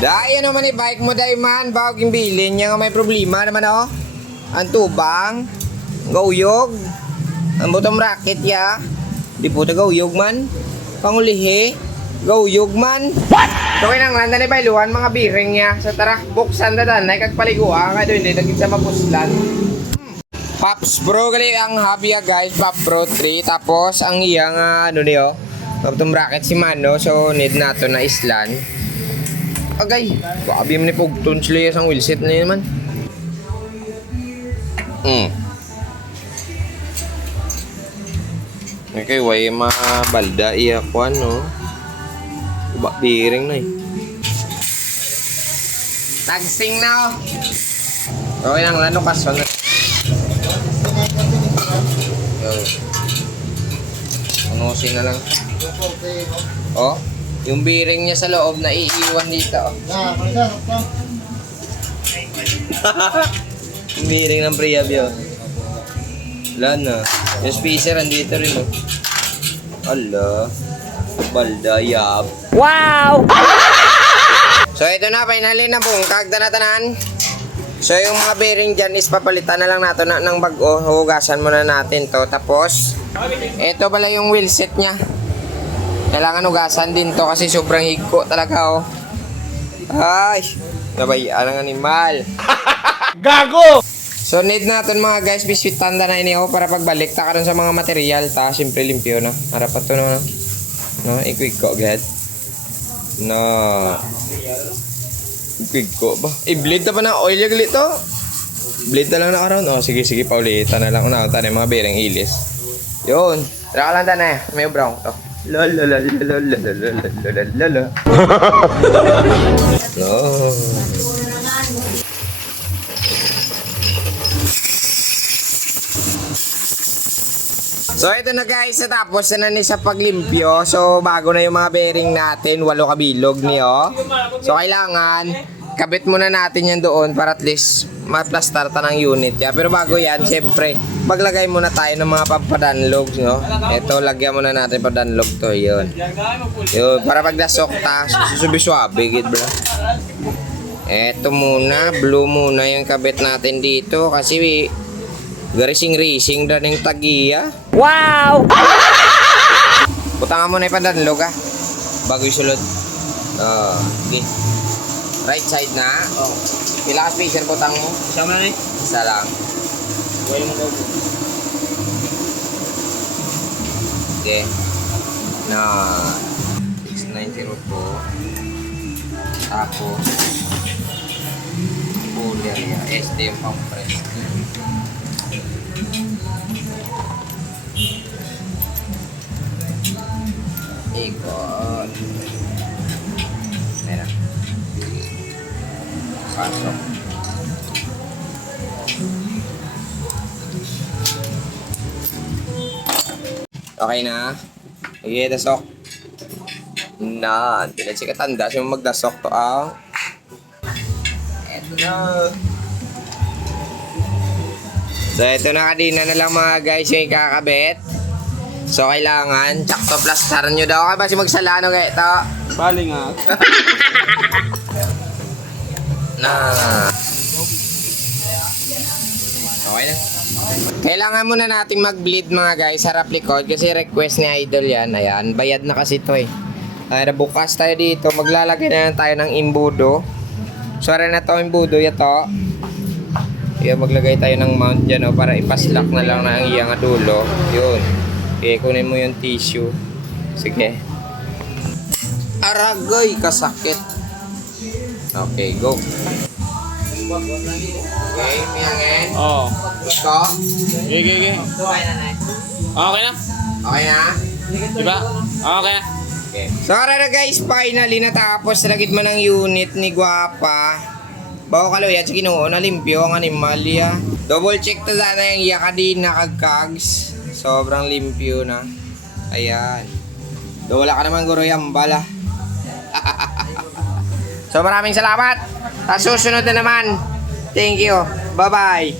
Dahil naman i-bike mo dahil man, bago yung bilin niya nga may problema naman oh. Ang tubang, gauyog, ang bottom racket ya. Di po ta gauyog man, pangulihi, gauyog man. What? So kinanglan na ni Bailuan mga biring niya. Sa tara, buksan na dan, kagpaliguan, kaya doon hindi sa mapuslan. Pops Pro gali ang hobby guys, Pop Pro 3. Tapos ang iyang ano niyo, bottom racket si Mano, so need nato na islan. Agay, grabe mo ni Pugton sila yung wheelset na yun man. Okay, way mabalda iya ko ano. Iba biring na eh. Tagsing na oh. Okay lang, ano kaso na. Yo. Unusin na lang. Oh. Yung bearing niya sa loob na iiwan dito. Yung bearing ng Priabio. Wala na. Yung spacer andito rin. Ala. Balda yab. Wow! So ito na, finally na bungkag na tanan. So yung mga bearing dyan is papalitan na lang natin ng bago. Hugasan muna natin to. Tapos, ito pala yung wheelset niya. Kailangan hugasan din to kasi sobrang higko talaga oh. Ay, nabayaan ang animal. Gago! So need natin mga guys, biswit tanda na ini oh, para pagbalik ta karon sa mga material ta, siyempre limpyo na. Para pa to no. No, i-quick ko agad. No. Quick ko ba? I-bleed na pa na oil gali to. Bleed na lang na karon. Oh, sige paulitan na lang una ta ng mga bearing ilis. Yun. Tara lang ta na, may brown to. Lala. No. So ito na guys, natapos na ni sa paglimpyo. So bago na yung mga bearing natin, 8 kabilog niyo. So kailangan kabit muna natin yan doon para at least maplastar ta ng unit ya. Pero bago yan, siyempre maglagay muna tayo ng mga pampadanlog, no? Ito, lagyan muna natin padanlog to, yun. Yun, para pag nasok ta, susubi-suabe, gid bro. Ito muna, blue muna yung kabit natin dito kasi racing na ng tagiya. Wow! Butangan mo na yung padanlog ah, bago isulod. Okay. Right side na. Oh. Pila ka spacer butang mo? Isa mo na eh. Isa lang. Huwag mo gawin. Okay. Na 6902. Tapos puller ya. SD yung pang-press. Ikot. Meron. Pasok. Okay na. Okay, dasok. Na, hindi na siya katanda siya magdasok to ah. Eto na. So, eto na kadina na lang mga guys yung ikakabit. So, kailangan sakto plastaran nyo daw. Okay ba si magsalano kayo ito? Bali nga. Na. Okay na. Kailangan muna nating mag-bleed mga guys, harap likod kasi request ni Idol yan. Ayan, bayad na kasi ito eh. Ay, bukas tayo dito, maglalagay na tayo ng imbudo. Sorry na to, imbudo yato. Ayan, maglagay tayo ng mount dyan oh, para ipaslak na lang na ang iyang dulo. Yun. Okay, kunin mo yung tissue. Sige. Aragay, kasakit. Okay, go. Okay, piyangin. Oo. Ito. Okay. Okay na? Okay na? Diba? Okay na. Okay. So na guys, finally natapos na gitman ng unit ni Guapa. Bago kaloy at kinuha na limpyo ang animal ya. Double check to sana yung yakadin na kagkags. Sobrang limpyo na. Ayan. Do wala ka naman guro yung bala. So maraming salamat. Sa susunod na naman. Thank you. Bye-bye.